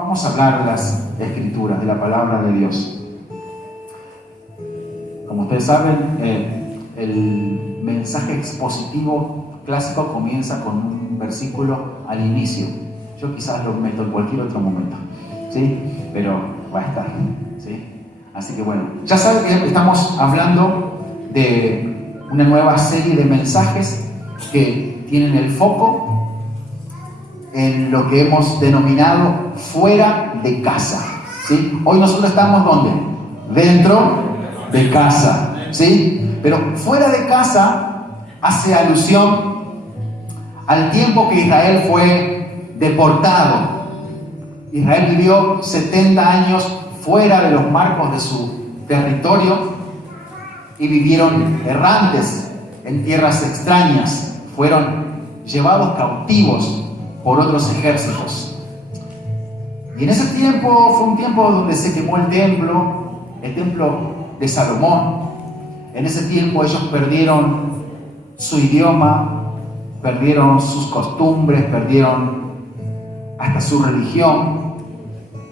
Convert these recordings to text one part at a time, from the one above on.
Vamos a hablar de las Escrituras, de la palabra de Dios. Como ustedes saben, el mensaje expositivo clásico comienza con un versículo al inicio. Yo quizás lo meto en cualquier otro momento, ¿sí? Pero va a estar, ¿sí? Así que bueno, ya saben que estamos hablando de una nueva serie de mensajes que tienen el foco en lo que hemos denominado fuera de casa, ¿sí? Hoy nosotros estamos ¿dónde? Dentro de casa, ¿sí? Pero fuera de casa hace alusión al tiempo que Israel fue deportado. Israel vivió 70 años fuera de los marcos de su territorio y vivieron errantes en tierras extrañas. Fueron llevados cautivos por otros ejércitos. Y en ese tiempo fue un tiempo donde se quemó el templo de Salomón. En ese tiempo ellos perdieron su idioma, perdieron sus costumbres, perdieron hasta su religión,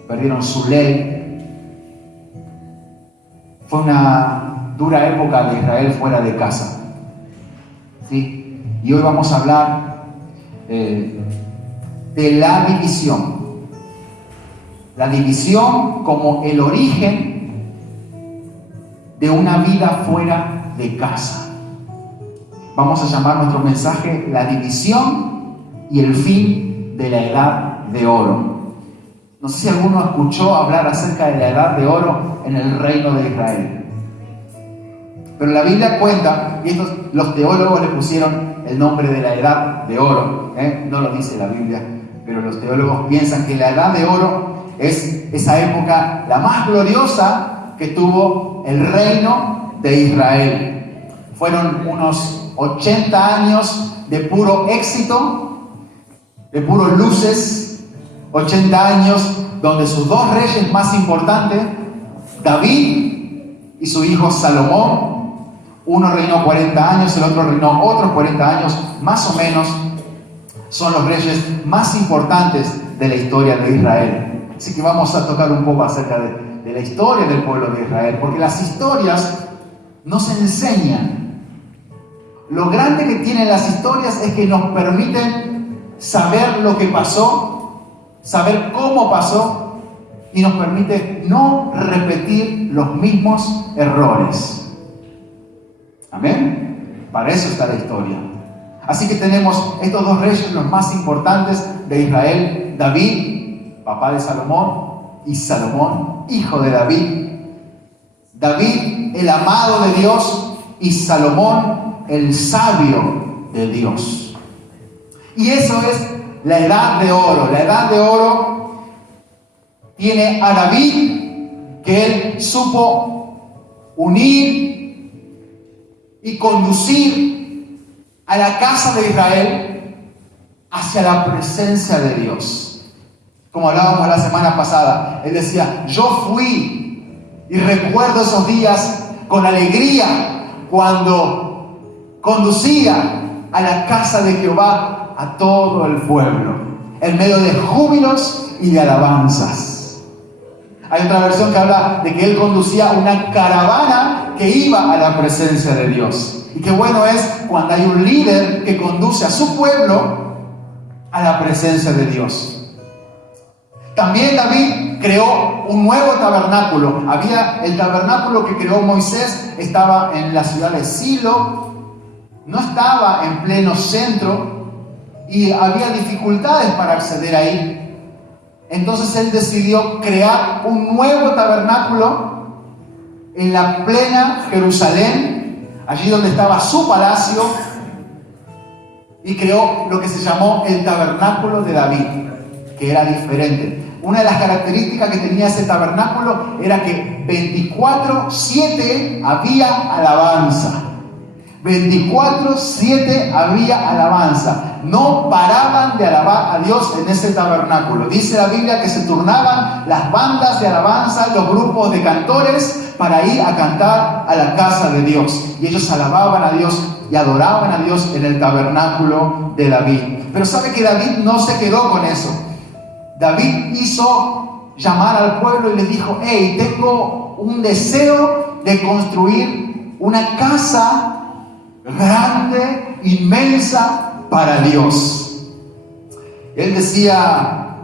perdieron su ley. Fue una dura época de Israel fuera de casa, ¿sí? Y hoy vamos a hablar de la división. La división como el origen de una vida fuera de casa. Vamos a llamar nuestro mensaje la división y el fin de la edad de oro. No sé si alguno escuchó hablar acerca de la edad de oro en el reino de Israel. Pero la Biblia cuenta, y los teólogos le pusieron el nombre de la edad de oro, no lo dice la Biblia, pero los teólogos piensan que la edad de oro es esa época la más gloriosa que tuvo el reino de Israel. Fueron unos 80 años de puro éxito, de puros luces, 80 años donde sus dos reyes más importantes, David y su hijo Salomón, uno reinó 40 años, el otro reinó otros 40 años, más o menos, son los reyes más importantes de la historia de Israel. Así que vamos a tocar un poco acerca de la historia del pueblo de Israel, porque las historias nos enseñan. Lo grande que tienen las historias es que nos permiten saber lo que pasó, saber cómo pasó, y nos permite no repetir los mismos errores. Amén. Para eso está la historia. Así que tenemos estos dos reyes, los más importantes de Israel: David, papá de Salomón, y Salomón, hijo de David. David, el amado de Dios, y Salomón, el sabio de Dios. Y eso es la edad de oro. La edad de oro tiene a David, que él supo unir y conducir a la casa de Israel hacia la presencia de Dios. Como hablábamos la semana pasada, él decía: yo fui y recuerdo esos días con alegría cuando conducía a la casa de Jehová a todo el pueblo, en medio de júbilos y de alabanzas. Hay otra versión que habla de que él conducía una caravana que iba a la presencia de Dios. Y qué bueno es cuando hay un líder que conduce a su pueblo a la presencia de Dios. También David creó un nuevo tabernáculo. Había el tabernáculo que creó Moisés, estaba en la ciudad de Silo, no estaba en pleno centro y había dificultades para acceder ahí. Entonces él decidió crear un nuevo tabernáculo en la plena Jerusalén, allí donde estaba su palacio, y creó lo que se llamó el tabernáculo de David, que era diferente. Una de las características que tenía ese tabernáculo era que 24/7 había alabanza. 24/7 había alabanza. No paraban de alabar a Dios en ese tabernáculo. Dice la Biblia que se turnaban las bandas de alabanza, los grupos de cantores, para ir a cantar a la casa de Dios. Y ellos alababan a Dios y adoraban a Dios en el tabernáculo de David. Pero sabe que David no se quedó con eso. David hizo llamar al pueblo y le dijo: hey, tengo un deseo de construir una casa grande, inmensa para Dios. Él decía: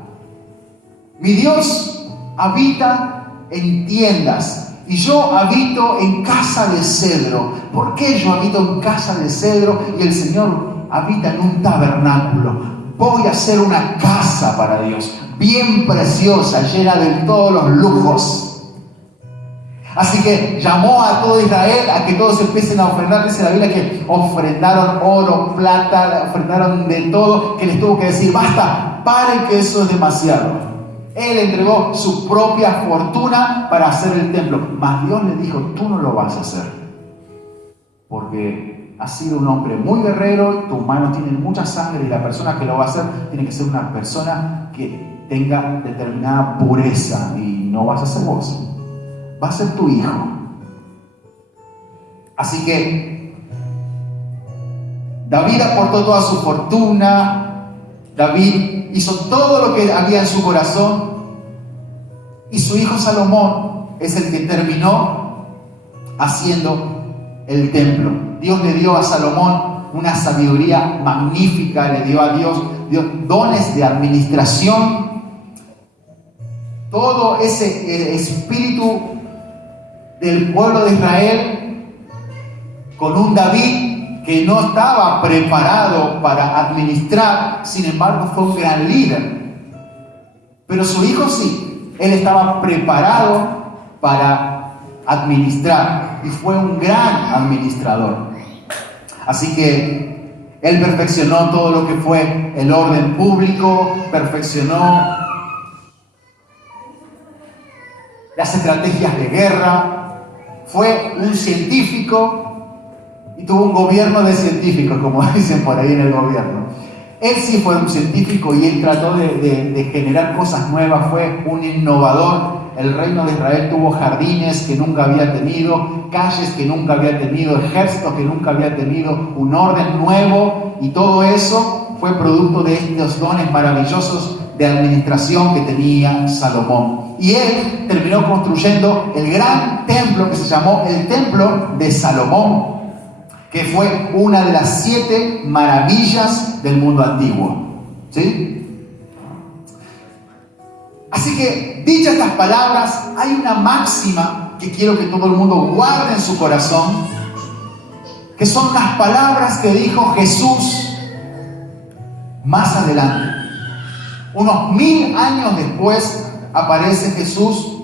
mi Dios habita en tiendas y yo habito en casa de cedro. ¿Por qué yo habito en casa de cedro y el Señor habita en un tabernáculo? Voy a hacer una casa para Dios, bien preciosa, llena de todos los lujos. Así que llamó a todo Israel a que todos empiecen a ofrendar. Dice la Biblia que ofrendaron oro, plata, ofrendaron de todo, que les tuvo que decir: basta, paren, que eso es demasiado. Él entregó su propia fortuna para hacer el templo. Mas Dios le dijo: tú no lo vas a hacer, porque has sido un hombre muy guerrero, tus manos tienen mucha sangre, y la persona que lo va a hacer tiene que ser una persona que tenga determinada pureza, y no vas a ser vos, va a ser tu hijo. Así que David aportó toda su fortuna, David hizo todo lo que había en su corazón, y su hijo Salomón es el que terminó haciendo el templo. Dios le dio a Salomón una sabiduría magnífica, le dio a Dios dones de administración. Todo ese espíritu del pueblo de Israel, con un David que no estaba preparado para administrar, sin embargo fue un gran líder. Pero su hijo sí, él estaba preparado para administrar y fue un gran administrador. Así que él perfeccionó todo lo que fue el orden público, perfeccionó las estrategias de guerra, fue un científico y tuvo un gobierno de científicos, como dicen por ahí en el gobierno. Él sí fue un científico y él trató de generar cosas nuevas, fue un innovador. El reino de Israel tuvo jardines que nunca había tenido, calles que nunca había tenido, ejércitos que nunca había tenido, un orden nuevo, y todo eso fue producto de estos dones maravillosos de administración que tenía Salomón. Y él terminó construyendo el gran templo que se llamó el Templo de Salomón, que fue una de las 7 maravillas del mundo antiguo. ¿Sí? Así que, dichas estas palabras, hay una máxima que quiero que todo el mundo guarde en su corazón, que son las palabras que dijo Jesús más adelante. Unos 1000 años después aparece Jesús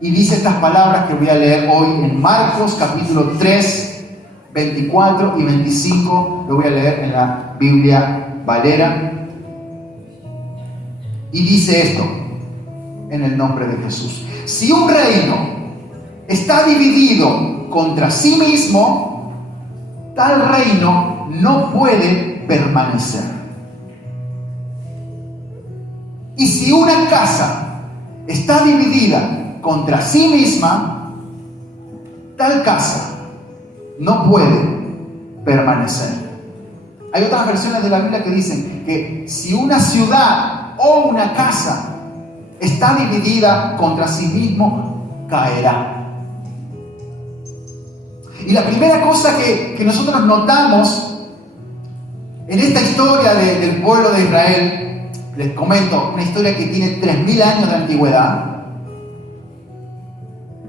y dice estas palabras que voy a leer hoy en Marcos capítulo 3, 24 y 25. Lo voy a leer en la Biblia Valera. Y dice esto, en el nombre de Jesús: si un reino está dividido contra sí mismo, tal reino no puede permanecer. Y si una casa está dividida contra sí misma, tal casa no puede permanecer. Hay otras versiones de la Biblia que dicen que si una ciudad o una casa está dividida contra sí mismo, caerá. Y la primera cosa que nosotros notamos en esta historia del pueblo de Israel, les comento, una historia que tiene 3000 años de antigüedad,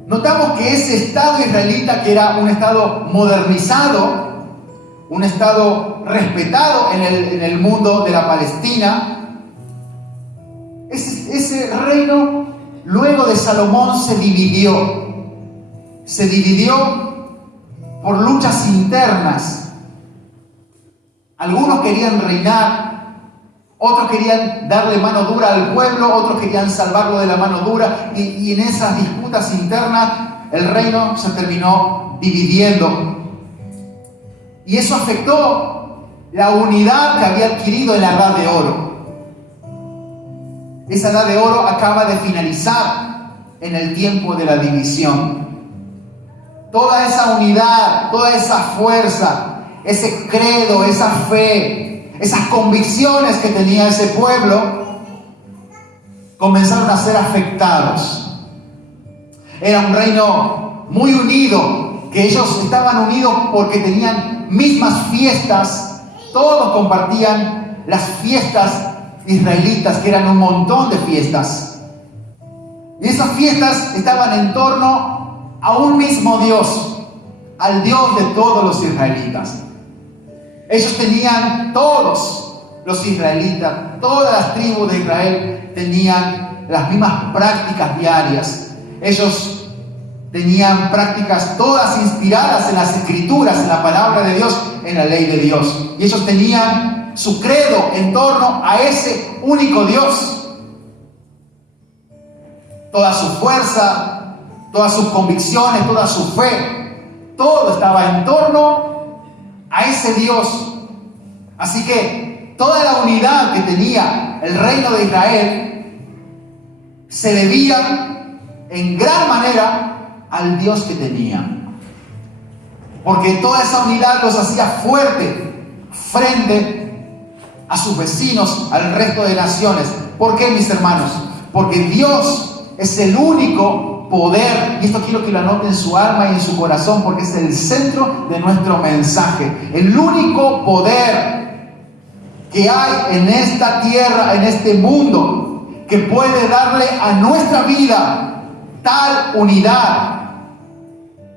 notamos que ese Estado israelita, que era un Estado modernizado, un Estado respetado en el mundo de la Palestina, ese reino, luego de Salomón, se dividió por luchas internas. Algunos querían reinar, otros querían darle mano dura al pueblo, otros querían salvarlo de la mano dura, y en esas disputas internas el reino se terminó dividiendo, y eso afectó la unidad que había adquirido en la Edad de Oro. Esa Edad de Oro acaba de finalizar en el tiempo de la división. Toda esa unidad, toda esa fuerza, ese credo, esa fe, esas convicciones que tenía ese pueblo, comenzaron a ser afectados. Era un reino muy unido, que ellos estaban unidos porque tenían mismas fiestas. Todos compartían las fiestas israelitas, que eran un montón de fiestas. Y esas fiestas estaban en torno a un mismo Dios, al Dios de todos los israelitas. Ellos tenían, todos los israelitas, todas las tribus de Israel tenían las mismas prácticas diarias. Ellos tenían prácticas todas inspiradas en las Escrituras, en la palabra de Dios, en la ley de Dios. Y ellos tenían su credo en torno a ese único Dios. Toda su fuerza, todas sus convicciones, toda su fe, todo estaba en torno a ese Dios. Así que toda la unidad que tenía el reino de Israel se debía en gran manera al Dios que tenían. Porque toda esa unidad los hacía fuerte frente a sus vecinos, al resto de naciones. ¿Por qué, mis hermanos? Porque Dios es el único poder, y esto quiero que lo anoten en su alma y en su corazón, porque es el centro de nuestro mensaje. El único poder que hay en esta tierra, en este mundo, que puede darle a nuestra vida tal unidad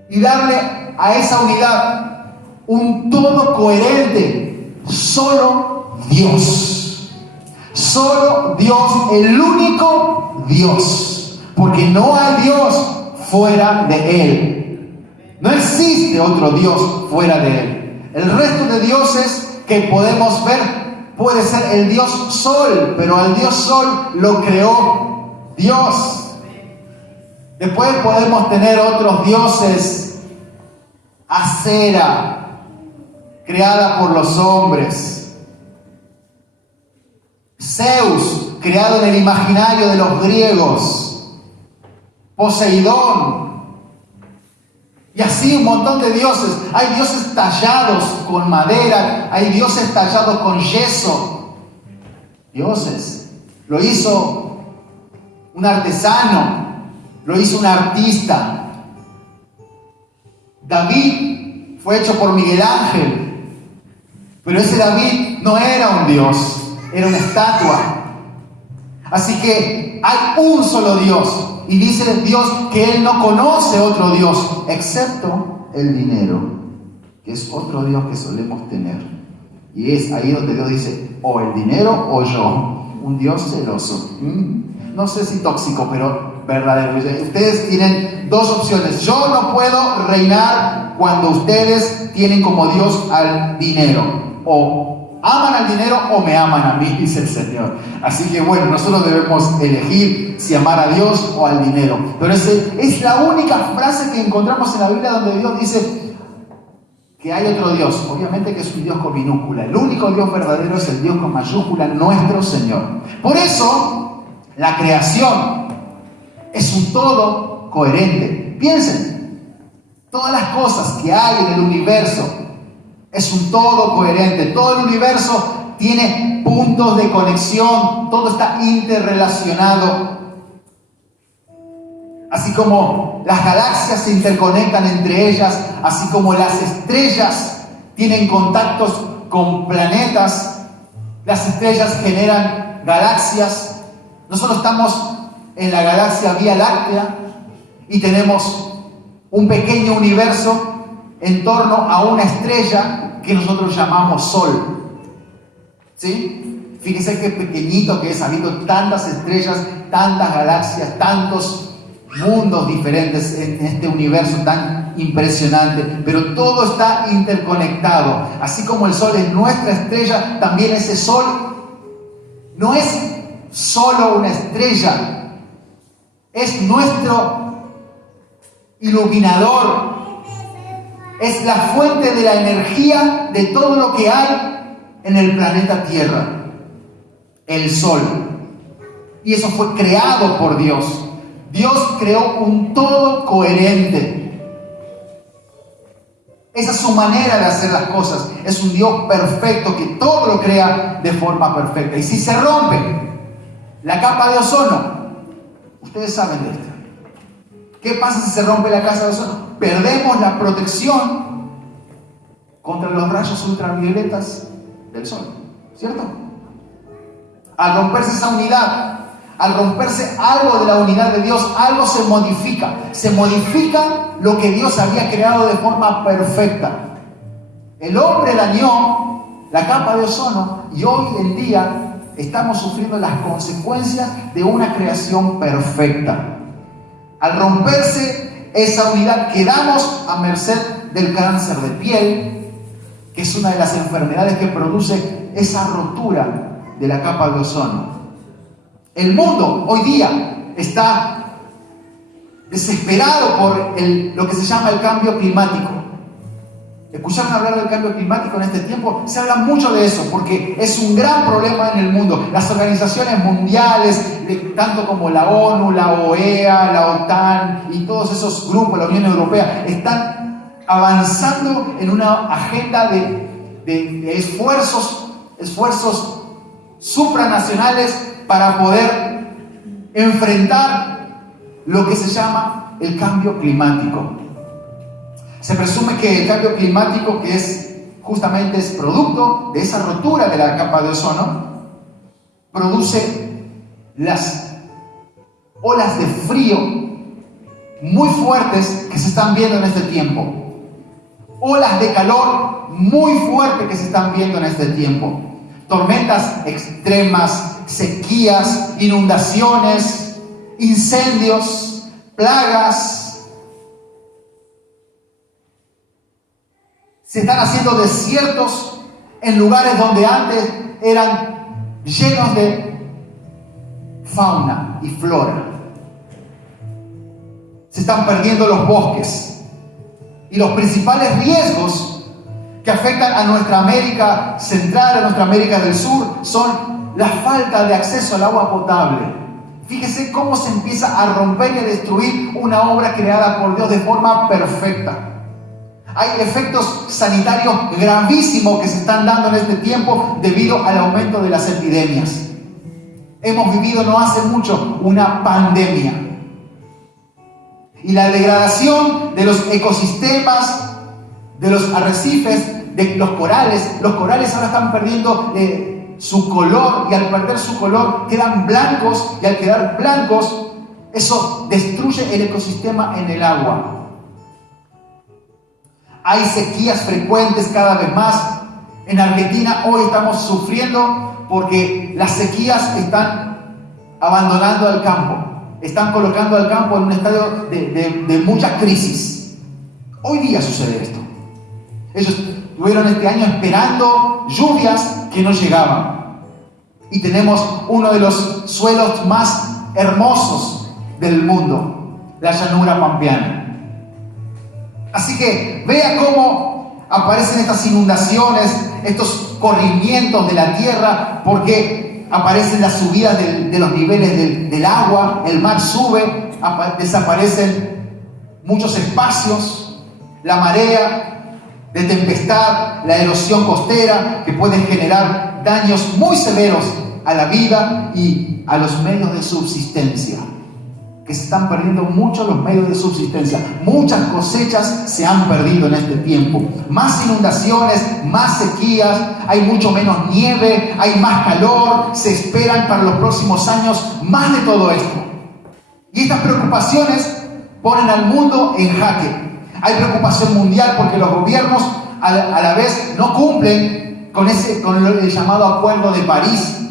y darle a esa unidad un todo coherente. Solo Dios. Solo Dios, el único Dios. Porque no hay Dios fuera de Él. No existe otro Dios fuera de Él. El resto de dioses que podemos ver puede ser el Dios Sol, pero al Dios Sol lo creó Dios. Después podemos tener otros dioses. Acera, creada por los hombres. Zeus, creado en el imaginario de los griegos. Poseidón. Y así un montón de dioses. Hay dioses tallados con madera. Hay dioses tallados con yeso. Dioses. Lo hizo un artesano. Lo hizo un artista. David fue hecho por Miguel Ángel. Pero ese David no era un dios. Era una estatua. Así que hay un solo Dios. Y dice Dios que Él no conoce otro Dios, excepto el dinero, que es otro Dios que solemos tener. Y es ahí donde Dios dice, o el dinero o yo. Un Dios celoso. No sé si tóxico, pero verdadero. Ustedes tienen dos opciones. Yo no puedo reinar cuando ustedes tienen como Dios al dinero. O aman al dinero o me aman a mí, dice el Señor. Así que bueno, nosotros debemos elegir si amar a Dios o al dinero. Pero es la única frase que encontramos en la Biblia donde Dios dice que hay otro Dios. Obviamente que es un Dios con minúscula. El único Dios verdadero es el Dios con mayúscula, nuestro Señor. Por eso, la creación es un todo coherente. Piensen, todas las cosas que hay en el universo es un todo coherente. Todo el universo tiene puntos de conexión. Todo está interrelacionado. Así como las galaxias se interconectan entre ellas, así como las estrellas tienen contactos con planetas, las estrellas generan galaxias. Nosotros estamos en la galaxia Vía Láctea y tenemos un pequeño universo en torno a una estrella que nosotros llamamos Sol. ¿Sí? Fíjense qué pequeñito que es, habiendo tantas estrellas, tantas galaxias, tantos mundos diferentes en este universo tan impresionante, pero todo está interconectado. Así como el Sol es nuestra estrella, también ese Sol no es solo una estrella, es nuestro iluminador. Es la fuente de la energía de todo lo que hay en el planeta Tierra, el Sol. Y eso fue creado por Dios. Dios creó un todo coherente. Esa es su manera de hacer las cosas. Es un Dios perfecto que todo lo crea de forma perfecta. Y si se rompe la capa de ozono, Ustedes saben de esto. ¿Qué pasa si se rompe la capa de ozono? Perdemos la protección contra los rayos ultravioletas del sol, ¿cierto? Al romperse esa unidad, al romperse algo de la unidad de Dios, algo se modifica. Se modifica lo que Dios había creado de forma perfecta. El hombre dañó la capa de ozono y hoy en día estamos sufriendo las consecuencias de una creación perfecta. Al romperse esa unidad, quedamos a merced del cáncer de piel, que es una de las enfermedades que produce esa rotura de la capa de ozono. El mundo hoy día está desesperado por lo que se llama el cambio climático. ¿Escucharon hablar del cambio climático en este tiempo? Se habla mucho de eso porque es un gran problema en el mundo. Las organizaciones mundiales, tanto como la ONU, la OEA, la OTAN y todos esos grupos, la Unión Europea, están avanzando en una agenda de esfuerzos supranacionales para poder enfrentar lo que se llama el cambio climático. Se presume que el cambio climático, que justamente es producto de esa rotura de la capa de ozono, produce las olas de frío muy fuertes que se están viendo en este tiempo. Olas de calor muy fuertes que se están viendo en este tiempo. Tormentas extremas, sequías, inundaciones, incendios, plagas. Se están haciendo desiertos en lugares donde antes eran llenos de fauna y flora. Se están perdiendo los bosques. Y los principales riesgos que afectan a nuestra América Central, a nuestra América del Sur, son la falta de acceso al agua potable. Fíjese cómo se empieza a romper y a destruir una obra creada por Dios de forma perfecta. Hay efectos sanitarios gravísimos que se están dando en este tiempo debido al aumento de las epidemias. Hemos vivido no hace mucho una pandemia. Y la degradación de los ecosistemas, de los arrecifes, de los corales ahora están perdiendo su color, y al perder su color quedan blancos, y al quedar blancos eso destruye el ecosistema en el agua. Hay sequías frecuentes cada vez más. En Argentina hoy estamos sufriendo porque las sequías están abandonando al campo. Están colocando al campo en un estadio de mucha crisis. Hoy día sucede esto. Ellos estuvieron este año esperando lluvias que no llegaban. Y tenemos uno de los suelos más hermosos del mundo, la llanura pampeana. Así que vea cómo aparecen estas inundaciones, estos corrimientos de la tierra, porque aparecen las subidas de los niveles del agua, el mar sube, desaparecen muchos espacios, la marea de tempestad, la erosión costera, que puede generar daños muy severos a la vida y a los medios de subsistencia. Que se están perdiendo mucho los medios de subsistencia. Muchas cosechas se han perdido en este tiempo. Más inundaciones, más sequías, hay mucho menos nieve, hay más calor, se esperan para los próximos años más de todo esto. Y estas preocupaciones ponen al mundo en jaque. Hay preocupación mundial porque los gobiernos a la vez no cumplen con el llamado Acuerdo de París.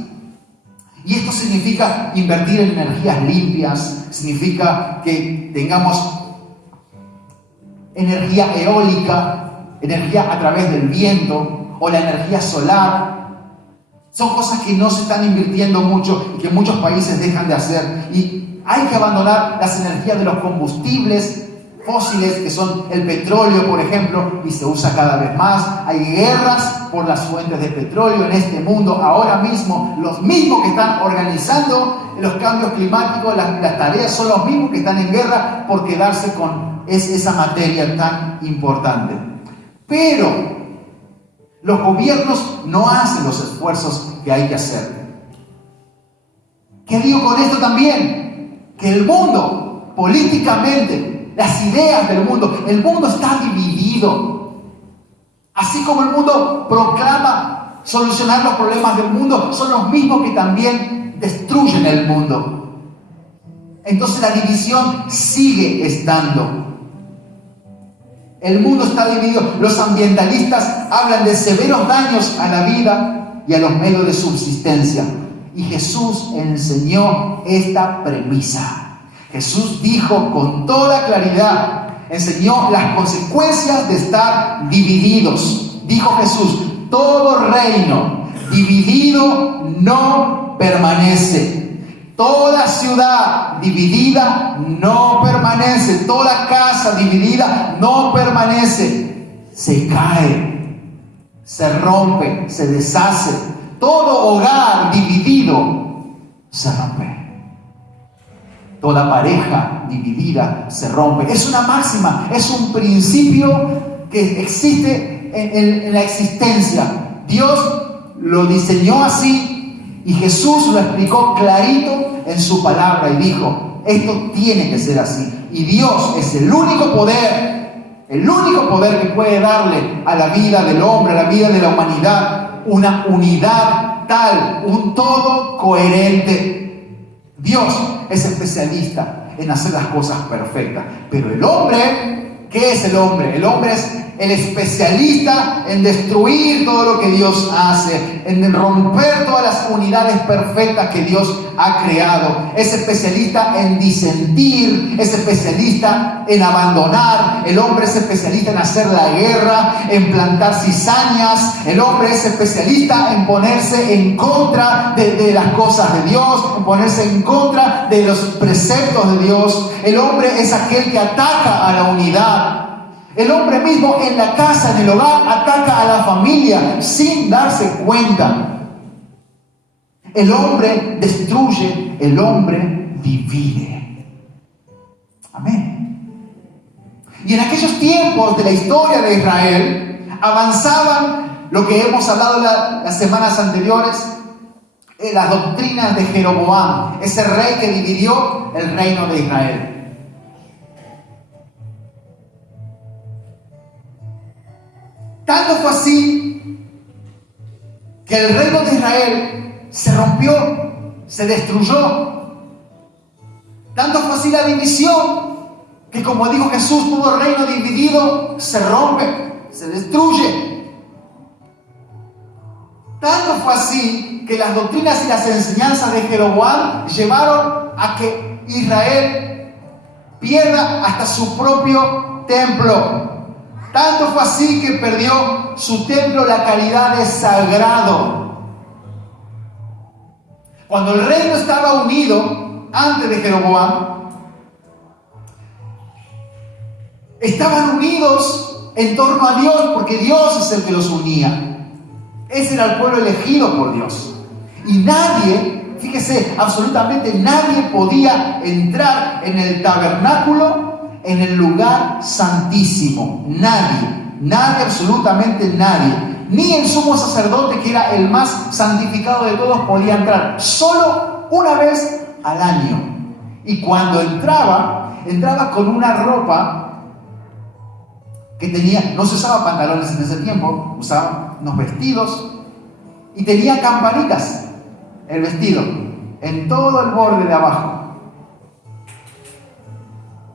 Y esto significa invertir en energías limpias, significa que tengamos energía eólica, energía a través del viento o la energía solar. Son cosas que no se están invirtiendo mucho y que muchos países dejan de hacer. Y hay que abandonar las energías de los combustibles fósiles, que son el petróleo, por ejemplo, y se usa cada vez más. Hay guerras por las fuentes de petróleo en este mundo ahora mismo. Los mismos que están organizando los cambios climáticos, las tareas, son los mismos que están en guerra por quedarse con esa materia tan importante. Pero los gobiernos no hacen los esfuerzos que hay que hacer. ¿Qué digo con esto también? Que que el mundo, políticamente, las ideas del mundo, el mundo está dividido. Así como el mundo proclama solucionar los problemas del mundo, son los mismos que también destruyen el mundo. Entonces la división sigue estando. El mundo está dividido. Los ambientalistas hablan de severos daños a la vida y a los medios de subsistencia. Y Jesús enseñó esta premisa. Jesús dijo con toda claridad, enseñó las consecuencias de estar divididos. Dijo Jesús, todo reino dividido no permanece. Toda ciudad dividida no permanece. Toda casa dividida no permanece. Se cae, se rompe, se deshace. Todo hogar dividido se rompe. Toda pareja dividida se rompe. Es una máxima, es un principio que existe en la existencia. Dios lo diseñó así. Y Jesús lo explicó clarito en su palabra y dijo, esto tiene que ser así. Y Dios es el único poder que puede darle a la vida del hombre, a la vida de la humanidad, una unidad tal, un todo coherente. Dios es especialista en hacer las cosas perfectas. Pero el hombre, ¿qué es el hombre? El hombre es el especialista en destruir todo lo que Dios hace, en romper todas las unidades perfectas que Dios ha creado. Es especialista en disentir, es especialista en abandonar. El hombre es especialista en hacer la guerra, en plantar cizañas. El hombre es especialista en ponerse en contra de las cosas de Dios, en ponerse en contra de los preceptos de Dios. El hombre es aquel que ataca a la unidad. El hombre mismo en la casa, en el hogar, ataca a la familia sin darse cuenta. El hombre destruye, el hombre divide. Amén. Y en aquellos tiempos de la historia de Israel, avanzaban lo que hemos hablado las semanas anteriores, las doctrinas de Jeroboam, ese rey que dividió el reino de Israel. Tanto fue así que el reino de Israel se rompió, se destruyó. Tanto fue así la división que, como dijo Jesús, todo reino dividido se rompe, se destruye. Tanto fue así que las doctrinas y las enseñanzas de Jeroboam llevaron a que Israel pierda hasta su propio templo. Tanto fue así que perdió su templo, la calidad de sagrado. Cuando el reino estaba unido, antes de Jeroboam, estaban unidos en torno a Dios, porque Dios es el que los unía. Ese era el pueblo elegido por Dios. Y nadie, fíjese, absolutamente nadie podía entrar en el tabernáculo, en el lugar santísimo. Nadie, absolutamente nadie. Ni el sumo sacerdote, que era el más santificado de todos, podía entrar. Solo una vez al año. Y cuando entraba con una ropa que tenía, no se usaba pantalones en ese tiempo, usaban unos vestidos y tenía campanitas el vestido en todo el borde de abajo.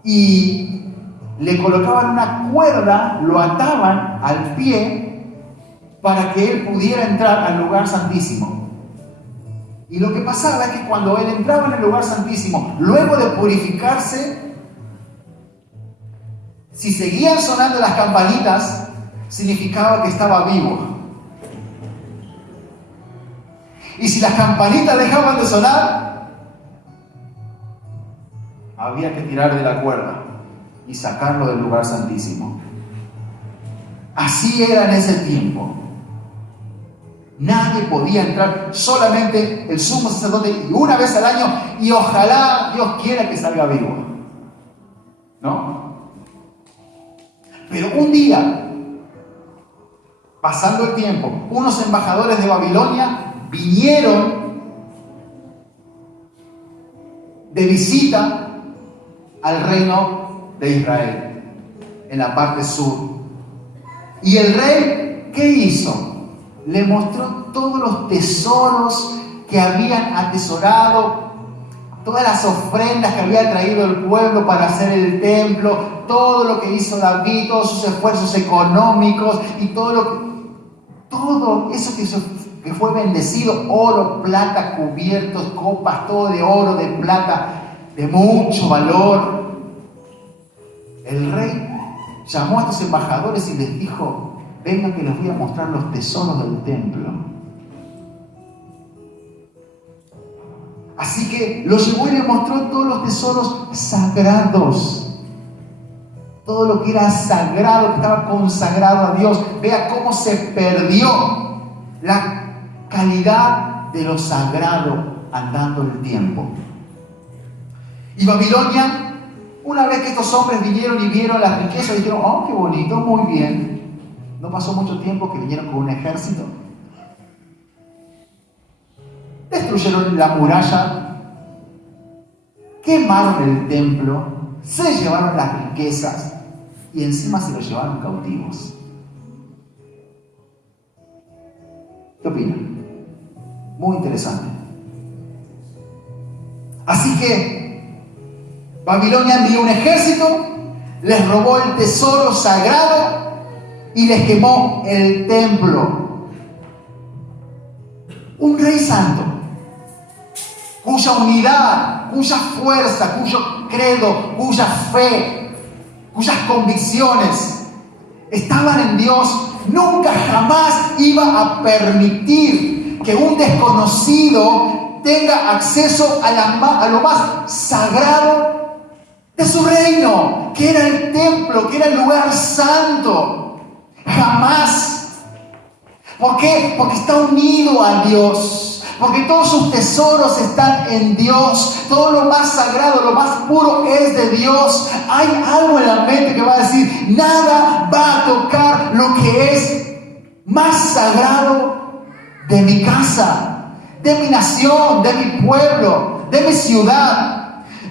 Y le colocaban una cuerda, lo ataban al pie para que él pudiera entrar al lugar santísimo. Y lo que pasaba es que cuando él entraba en el lugar santísimo, luego de purificarse, si seguían sonando las campanitas, significaba que estaba vivo. Y si las campanitas dejaban de sonar, había que tirar de la cuerda y sacarlo del lugar santísimo. Así era en ese tiempo. Nadie podía entrar, solamente el sumo sacerdote, y una vez al año, y ojalá Dios quiera que salga vivo. ¿No? Pero un día, pasando el tiempo, unos embajadores de Babilonia vinieron de visita al reino de Israel, en la parte sur. Y el rey, ¿qué hizo? Le mostró todos los tesoros que habían atesorado, todas las ofrendas que había traído el pueblo para hacer el templo, todo lo que hizo David, todos sus esfuerzos económicos y todo eso que fue bendecido, oro, plata, cubiertos, copas, todo de oro, de plata, de mucho valor. El rey llamó a estos embajadores y les dijo: vengan que les voy a mostrar los tesoros del templo. Así que lo llevó y le mostró todos los tesoros sagrados. Todo lo que era sagrado, que estaba consagrado a Dios. Vea cómo se perdió la calidad de lo sagrado andando el tiempo. Y Babilonia, una vez que estos hombres vinieron y vieron las riquezas, dijeron: oh, qué bonito, muy bien. No pasó mucho tiempo que vinieron con un ejército. Destruyeron la muralla, quemaron el templo, se llevaron las riquezas y encima se los llevaron cautivos. ¿Qué opinan? Muy interesante. Así que Babilonia envió un ejército, les robó el tesoro sagrado y les quemó el templo. Un rey santo, cuya unidad, cuya fuerza, cuyo credo, cuya fe, cuyas convicciones estaban en Dios, nunca jamás iba a permitir que un desconocido tenga acceso a lo más sagrado de su reino, que era el templo, que era el lugar santo. Jamás. ¿Por qué? Porque está unido a Dios. Porque todos sus tesoros están en Dios. Todo lo más sagrado, lo más puro es de Dios. Hay algo en la mente que va a decir: nada va a tocar lo que es más sagrado de mi casa, de mi nación, de mi pueblo, de mi ciudad.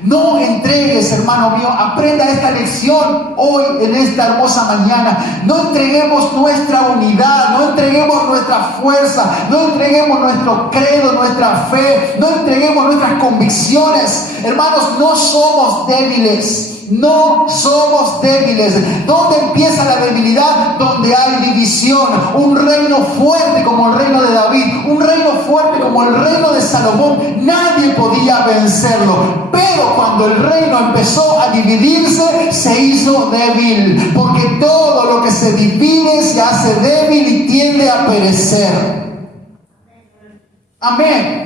No entregues, hermano mío, aprenda esta lección hoy en esta hermosa mañana. No entreguemos nuestra unidad, no entreguemos nuestra fuerza, no entreguemos nuestro credo, nuestra fe, no entreguemos nuestras convicciones. Hermanos, no somos débiles. No somos débiles. ¿Dónde empieza la debilidad? Donde hay división. Un reino fuerte como el reino de David, un reino fuerte como el reino de Salomón, nadie podía vencerlo. Pero cuando el reino empezó a dividirse, se hizo débil. Porque todo lo que se divide se hace débil y tiende a perecer. Amén.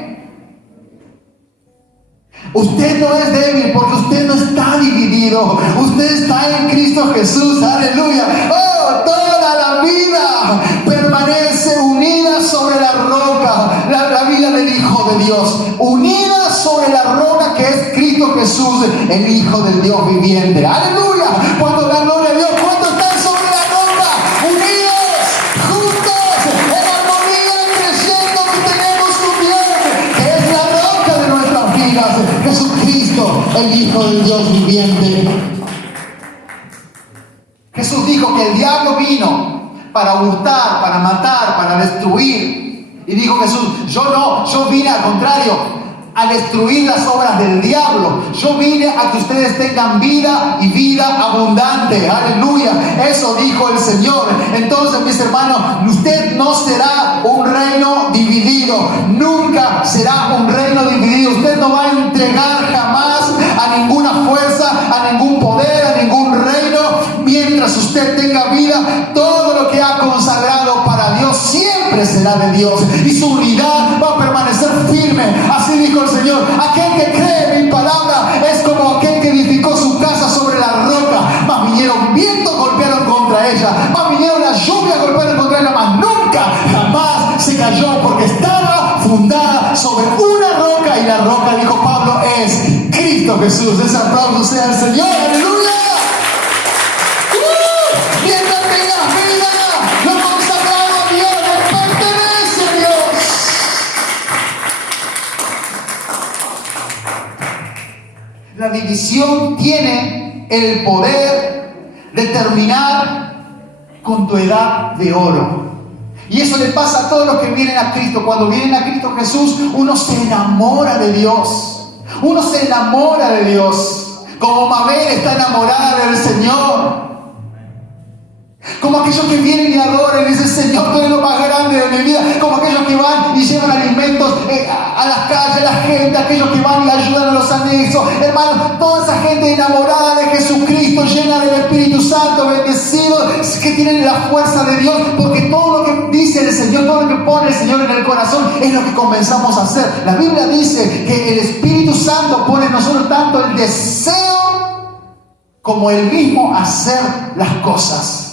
Usted no es débil porque usted no está dividido. Usted está en Cristo Jesús. Aleluya. Oh, toda la vida permanece unida sobre la roca. La vida del Hijo de Dios. Unida sobre la roca que es Cristo Jesús, el Hijo del Dios viviente. Aleluya. Cuando la gloria de Dios, ¿cuántos están sobre la roca? Unidos, juntos, en armonía, creciendo, que tenemos un Dios que es la roca de nuestras vidas. Jesucristo, el Hijo del Dios viviente. Jesús dijo que el diablo vino para hurtar, para matar, para destruir. Y dijo Jesús: yo vine al contrario, a destruir las obras del diablo. Yo vine a que ustedes tengan vida y vida abundante. Aleluya. Eso dijo el Señor. Entonces, mis hermanos, usted no será un reino dividido. Nunca será un reino dividido. Usted no va a entregar jamás a ninguna fuerza, a ningún poder, a ningún reino. Mientras usted tenga vida, todo lo que ha consagrado para Dios siempre será de Dios. Y su unidad va a permanecer firme. Así dijo el Señor: aquel que cree en mi palabra es como aquel que edificó su casa sobre la roca. Mas vinieron vientos, golpearon contra ella. Mas vinieron las lluvias, golpearon contra ella. Mas nunca, jamás se cayó, porque estaba fundada sobre una roca. Y la roca, dijo Pablo, es Cristo Jesús. Ese aplauso sea al Señor. ¡Aleluya! Mientras tengas vida, lo consagrado a Dios le pertenece a Dios. La división tiene el poder de terminar con tu edad de oro. Y eso le pasa a todos los que vienen a Cristo. Cuando vienen a Cristo Jesús, uno se enamora de Dios. Uno se enamora de Dios. Como Mabel está enamorada del Señor. Como aquellos que vienen y adoran y dicen: Señor, tú eres lo más grande de mi vida. Como aquellos que van y llevan alimentos a las calles, a la gente. Aquellos que van y ayudan a los anexos. Hermanos, toda esa gente enamorada de Jesucristo, llena del Espíritu Santo, bendecidos, que tienen la fuerza de Dios. Porque todo lo que dice el Señor, todo lo que pone el Señor en el corazón, es lo que comenzamos a hacer. La Biblia dice que el Espíritu Santo pone en nosotros tanto el deseo como el mismo hacer las cosas.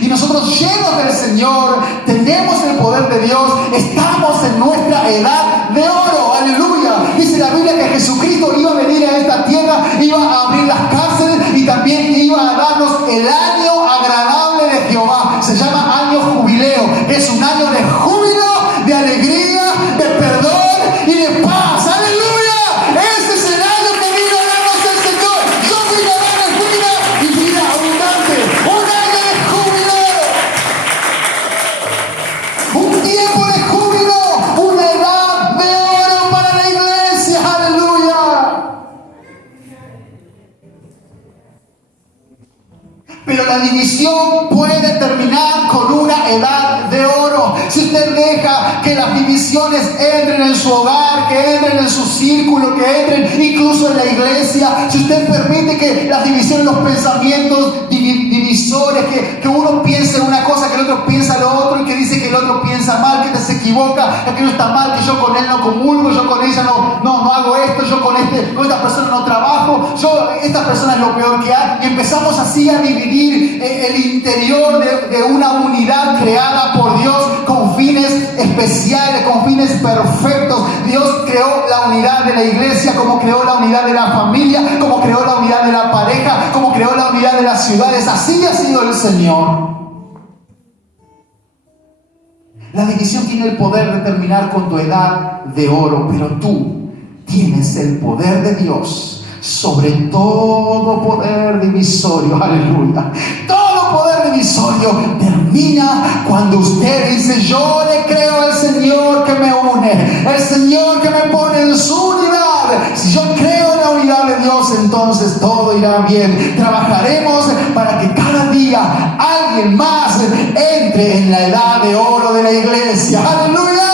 Y nosotros, llenos del Señor, tenemos el poder de Dios, estamos en nuestra edad de oro. Aleluya. Dice la Biblia que Jesucristo iba a venir a esta tierra, iba a abrir las cárceles y también iba a darnos el año agradable de Jehová. Se llama año jubileo. Es un año de júbilo, de alegría, de perdón y de paz. Aleluya. Ese es el año que vino a darnos el Señor. Yo vine a darles vida y vida abundante. Un año de júbilo. Un tiempo de júbilo, una edad de oro para la iglesia. Aleluya. Pero la división puede terminar con una edad de oro. Si usted deja que las divisiones entren en su hogar, que entren en su círculo, que entren incluso en la iglesia, si usted permite que las divisiones, los pensamientos divisores, que uno piense una cosa, que el otro piensa lo otro, y que dice que el otro piensa mal, que se equivoca, que aquello está mal, que yo con él no comulgo, yo con ella no hago esto, yo con esta persona no trabajo, esta persona es lo peor que hay. Y empezamos así a dividir el interior de una unidad creada por Dios con fines especiales, con fines perfectos. Dios creó la unidad de la iglesia, como creó la unidad de la familia, como creó la unidad de la pareja, como creó la unidad de las ciudades. Así ha sido el Señor. La división tiene el poder de terminar con tu edad de oro, pero tú tienes el poder de Dios sobre todo poder divisorio. Aleluya. Todo poder divisorio termina cuando usted dice: yo le creo al Señor que me une, el Señor que me pone en su unidad. Si yo creo en la unidad de Dios, entonces todo irá bien. Trabajaremos para que cada día alguien más entre en la edad de oro de la iglesia. Aleluya.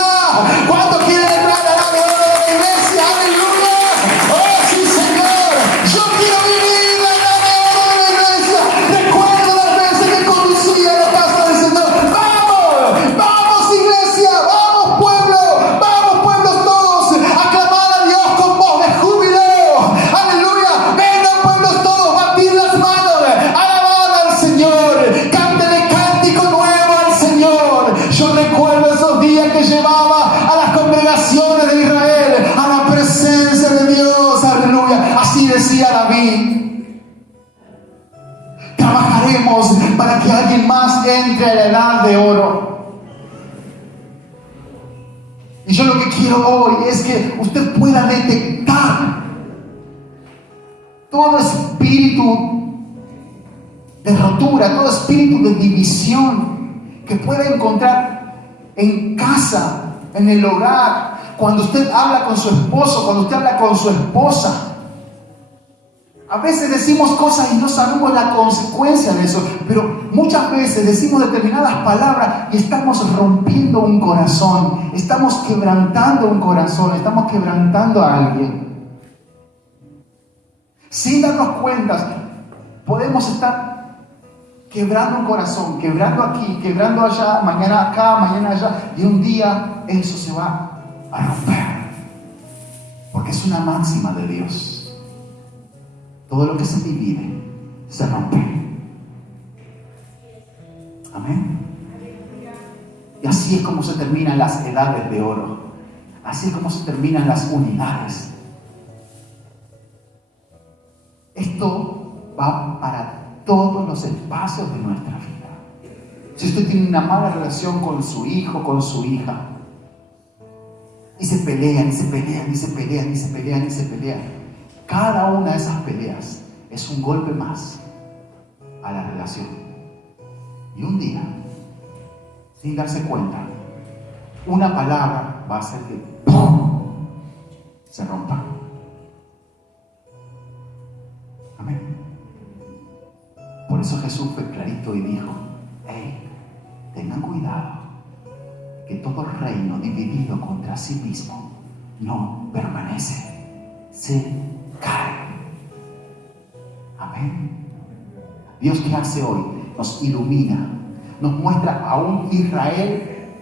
¿Cuántos quieren entrar a la edad de oro de la iglesia? Aleluya. Oh sí, Señor, yo quiero vivir la edad de oro de la iglesia. Recuerdo las veces que conducía a la casa del Señor. Vamos iglesia, vamos pueblos todos, a clamar a Dios con voz de jubileo. Aleluya. Vengan pueblos todos, batir las manos, alabar al Señor, cántele cántico nuevo al Señor. Yo recuerdo esos días que llevaba a las congregaciones de Israel a la presencia de Dios. Aleluya. Así decía David: trabajaremos para que alguien más entre a la edad de oro. Y yo lo que quiero hoy es que usted pueda detectar todo espíritu de rotura, todo espíritu de división que pueda encontrar en casa, en el hogar, cuando usted habla con su esposo, cuando usted habla con su esposa. A veces decimos cosas y no sabemos la consecuencia de eso, pero muchas veces decimos determinadas palabras y estamos rompiendo un corazón, estamos quebrantando un corazón, estamos quebrantando a alguien. Sin darnos cuenta, podemos estar quebrando un corazón, quebrando aquí, quebrando allá, mañana acá, mañana allá, y un día eso se va a romper, porque es una máxima de Dios. Todo lo que se divide se rompe. Amén. Y así es como se terminan las edades de oro. Así es como se terminan las unidades. Esto va para todos los espacios de nuestra vida. Si usted tiene una mala relación con su hijo, con su hija, y se pelean, y se pelean, y se pelean, y se pelean, y se pelean, Cada una de esas peleas es un golpe más a la relación. Y un día, sin darse cuenta, una palabra va a hacer que ¡pum!, se rompa. Amén. Por eso Jesús fue clarito y dijo: hey, tengan cuidado, que todo reino dividido contra sí mismo no permanece, se cae. Amén. Dios, ¿qué hace hoy? Nos ilumina, nos muestra a un Israel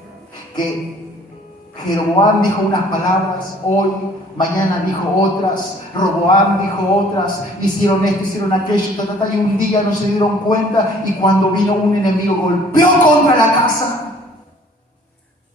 que Jeroboam dijo unas palabras hoy, mañana dijo otras, Roboam dijo otras, hicieron esto, hicieron aquello, y un día no se dieron cuenta, y cuando vino un enemigo golpeó contra la casa,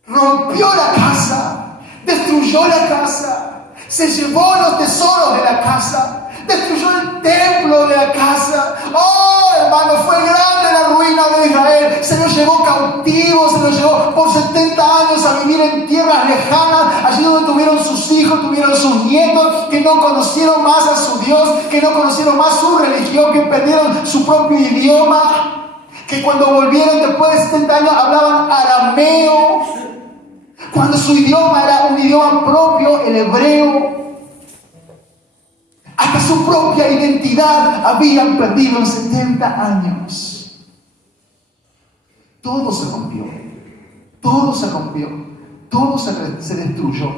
rompió la casa, destruyó la casa, se llevó los tesoros de la casa, destruyó el templo de la casa. ¡Oh, hermano! Fue grande la ruina de Israel. Se lo llevó cautivo, se lo llevó por 70 años a vivir en tierras lejanas, allí donde tuvieron sus hijos, tuvieron sus nietos, que no conocieron más a su Dios, que no conocieron más su religión, que perdieron su propio idioma, que cuando volvieron después de 70 años hablaban arameo, cuando su idioma era un idioma propio, el hebreo. Hasta su propia identidad habían perdido en 70 años. Todo se rompió. Todo se rompió. Todo se destruyó.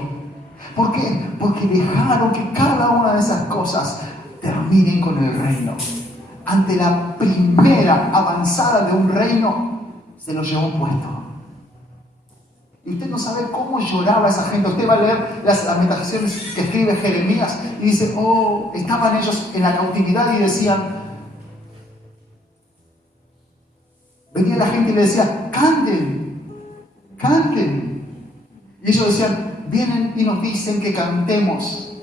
¿Por qué? Porque dejaron que cada una de esas cosas terminen con el reino. Ante la primera avanzada de un reino, se lo llevó puesto. Y usted no sabe cómo lloraba esa gente. Usted va a leer las lamentaciones que escribe Jeremías y dice: oh, estaban ellos en la cautividad y decían, venía la gente y le decía: canten, canten. Y ellos decían: vienen y nos dicen que cantemos.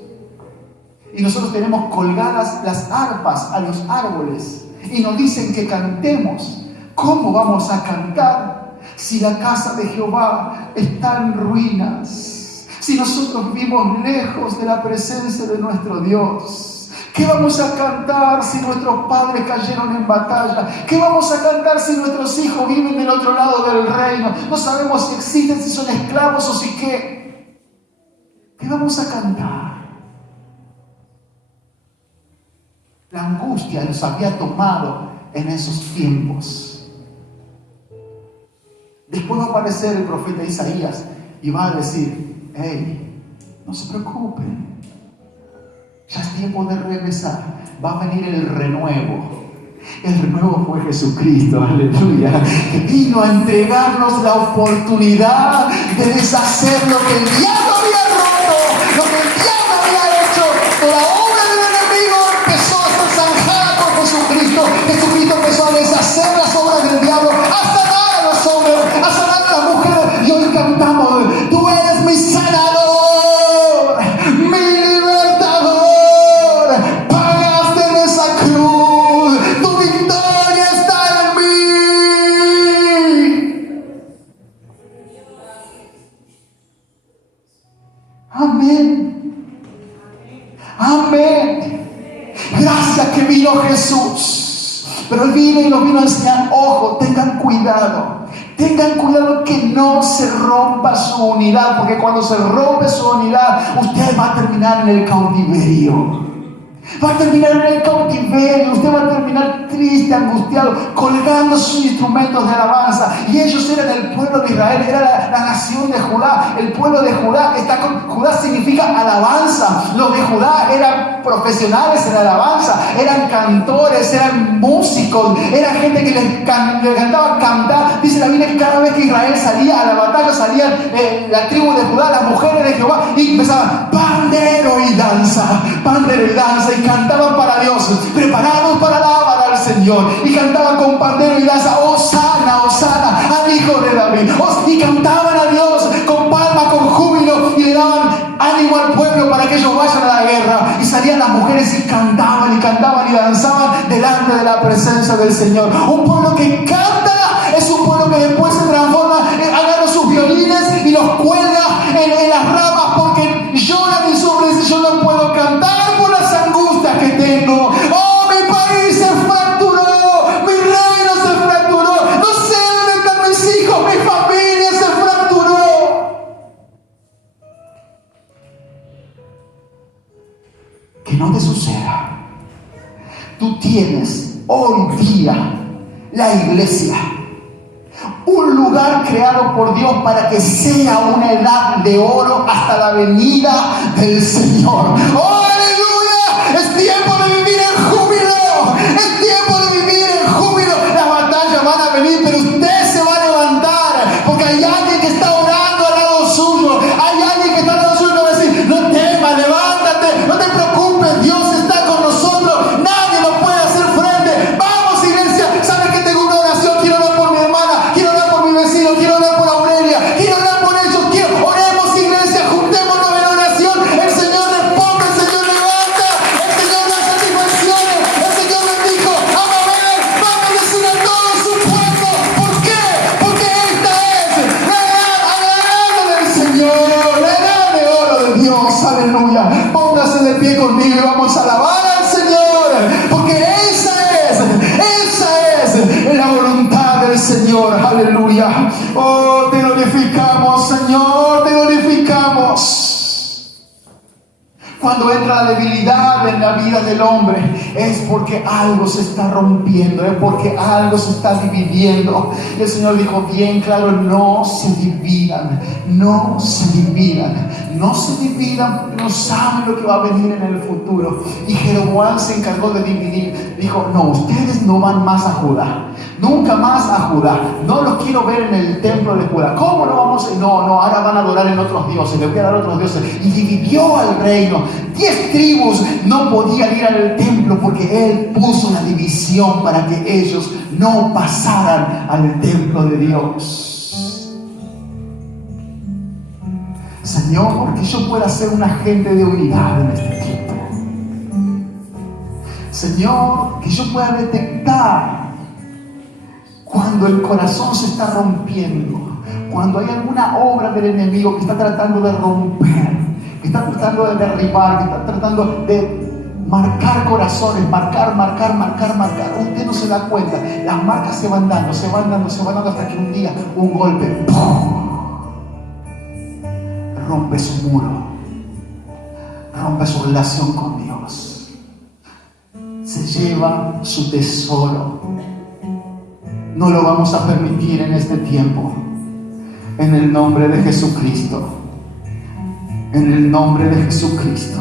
Y nosotros tenemos colgadas las arpas a los árboles y nos dicen que cantemos. ¿Cómo vamos a cantar si la casa de Jehová está en ruinas? Si nosotros vivimos lejos de la presencia de nuestro Dios, ¿qué vamos a cantar si nuestros padres cayeron en batalla? ¿Qué vamos a cantar si nuestros hijos viven del otro lado del reino? No sabemos si existen, si son esclavos o si qué. ¿Qué vamos a cantar? La angustia los había tomado en esos tiempos. Después va a aparecer el profeta Isaías y va a decir: hey, no se preocupen, ya es tiempo de regresar, va a venir el renuevo. El renuevo fue Jesucristo, aleluya, que vino a entregarnos la oportunidad de deshacer lo que el diablo había roto, lo que el diablo había hecho. La obra del enemigo empezó a ser zanjada por Jesucristo. Jesucristo empezó a deshacer las obras del diablo, a sanar a los hombres, a sanar a las mujeres. Y hoy cantamos: tú eres mi sanador, mi libertador, pagaste en esa cruz, tu victoria está en mí. Amén. Amén. Gracias que vino Jesús. Pero Él vino y nos vino a enseñar: ojo, tengan cuidado. Tengan cuidado que no se rompa su unidad, porque cuando se rompe su unidad, usted va a terminar en el cautiverio. Va a terminar en el cautiverio. Usted va a terminar triste, angustiado, colgando sus instrumentos de alabanza. Y ellos eran el pueblo de Israel, era la nación de Judá. El pueblo de Judá, Judá significa alabanza. Los de Judá eran profesionales en alabanza, eran cantores, eran músicos, era gente que les cantaba cantar. Dice la Biblia que cada vez que Israel salía a la batalla, salían la tribu de Judá, las mujeres de Jehová, y empezaban pandero y danza, y cantaban para Dios, preparados para alabar al Señor, y cantaban con pandero y danza: Hosana, Hosana al Hijo de David. Y cantaban a Dios con palmas, con júbilo, y le daban ánimo al pueblo para que ellos vayan a la guerra. Y salían las mujeres y cantaban y danzaban delante de la presencia del Señor. Un pueblo que canta es un pueblo que después se transforma, agarra sus violines y los cuelga en las ramas, porque lloran y sufren. Yo no puedo cantar por las angustias sea. Tú tienes hoy día la iglesia, un lugar creado por Dios para que sea una edad de oro hasta la venida del Señor. ¡Oh, aleluya! Es tiempo de vivir en júbilo. Es tiempo de vivir en júbilo. Las batallas van a venir, pero usted se va a levantar, porque hay alguien que está orando al lado suyo. Hay alguien que está al lado suyo y va a decir: no temas, levántate, no te preocupes, Dios está con nosotros. Nadie nos puede hacer frente. Vamos, iglesia. ¿Sabes que tengo una oración? Quiero orar por mi hermana, quiero orar por mi vecino, quiero orar por Aurelia, quiero orar por ellos. Oremos, iglesia, juntémonos en oración. El Señor responde, el Señor levanta, el Señor da satisfacciones, el Señor bendijo. Vamos a ver, vamos a decir a todo su pueblo: ¿por qué? Porque esta es la edad agradable del Señor, la edad de oro de Dios. Aleluya. Póngase de pie conmigo y vamos a alabar al Señor, porque esa es la voluntad del Señor. Aleluya. Oh, te glorificamos, Señor, te glorificamos. Cuando entra la debilidad en la vida del hombre, es porque algo se está rompiendo, es porque algo se está dividiendo. Y el Señor dijo bien claro: no se dividan, no se dividan, no se dividan, porque no saben lo que va a venir en el futuro. Y Jeroboam se encargó de dividir. Dijo: no, ustedes no van más a Judá, nunca más a Judá. No los quiero ver en el templo de Judá. ¿Cómo no vamos? No, ahora van a adorar en otros dioses, les voy a dar otros dioses. Y dividió al reino. 10 tribus no podían ir al templo porque él puso la división para que ellos no pasaran al templo de Dios. Señor, que yo pueda ser un agente de unidad en este tiempo. Señor, que yo pueda detectar cuando el corazón se está rompiendo, cuando hay alguna obra del enemigo que está tratando de romper, que está tratando de derribar, que está tratando de marcar corazones, marcar. Usted no se da cuenta, las marcas se van dando hasta que un día un golpe, ¡pum!, rompe su muro, rompe su relación con Dios, se lleva su tesoro. No lo vamos a permitir en este tiempo. En el nombre de Jesucristo. En el nombre de Jesucristo.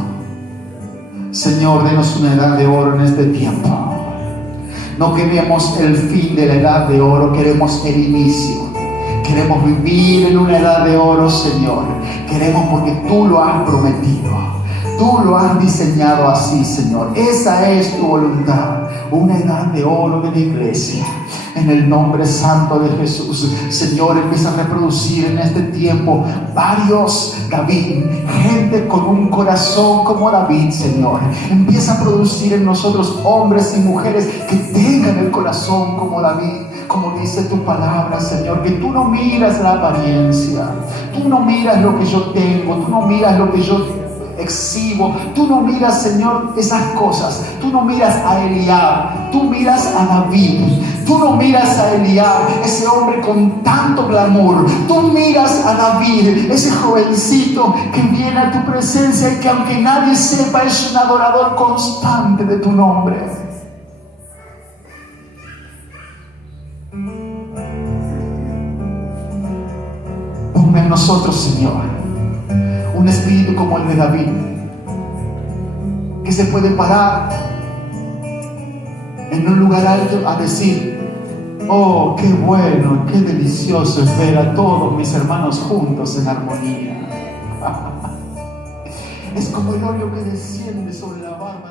Señor, denos una edad de oro en este tiempo. No queremos el fin de la edad de oro, queremos el inicio. Queremos vivir en una edad de oro, Señor. Queremos porque tú lo has prometido. Tú lo has diseñado así, Señor. Esa es tu voluntad. Una edad de oro de la iglesia. En el nombre santo de Jesús, Señor, empieza a reproducir en este tiempo varios David, gente con un corazón como David, Señor. Empieza a producir en nosotros hombres y mujeres que tengan el corazón como David, como dice tu palabra, Señor, que tú no miras la apariencia, tú no miras lo que yo tengo, tú no miras lo que yo exhibo, tú no miras, Señor, esas cosas. Tú no miras a Eliab, tú miras a David. Tú no miras a Eliab, ese hombre con tanto glamour. Tú miras a David, ese jovencito que viene a tu presencia y que, aunque nadie sepa, es un adorador constante de tu nombre. Ponme en nosotros, Señor, un espíritu como el de David, que se puede parar en un lugar alto a decir: oh, qué bueno, qué delicioso es ver a todos mis hermanos juntos en armonía. Es como el óleo que desciende sobre la barba